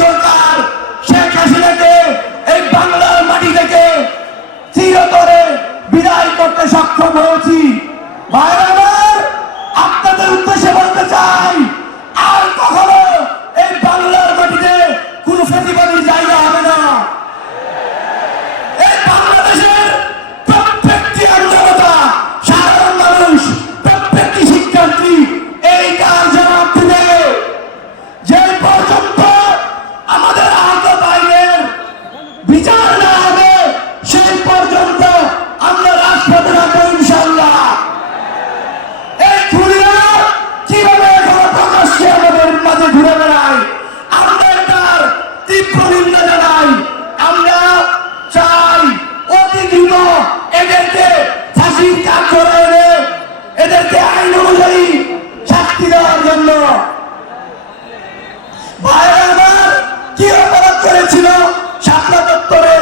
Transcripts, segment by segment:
সরকার শেখ হাসিনাকে এই বাংলার মাটি থেকে চিরতরে বিদায় করতে সক্ষম হয়েছি। ভাইরা আপনাদের উদ্দেশ্যে বলতে চাই এদেরকে ফাঁসির কাজ করে এনে এদেরকে আইন অনুযায়ী শাস্তি দেওয়ার জন্য। ভাইয়েরা কি অপরাধ করেছিল? শাপলা দপ্তরে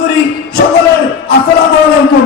করি সকলের আসসালামু আলাইকুম।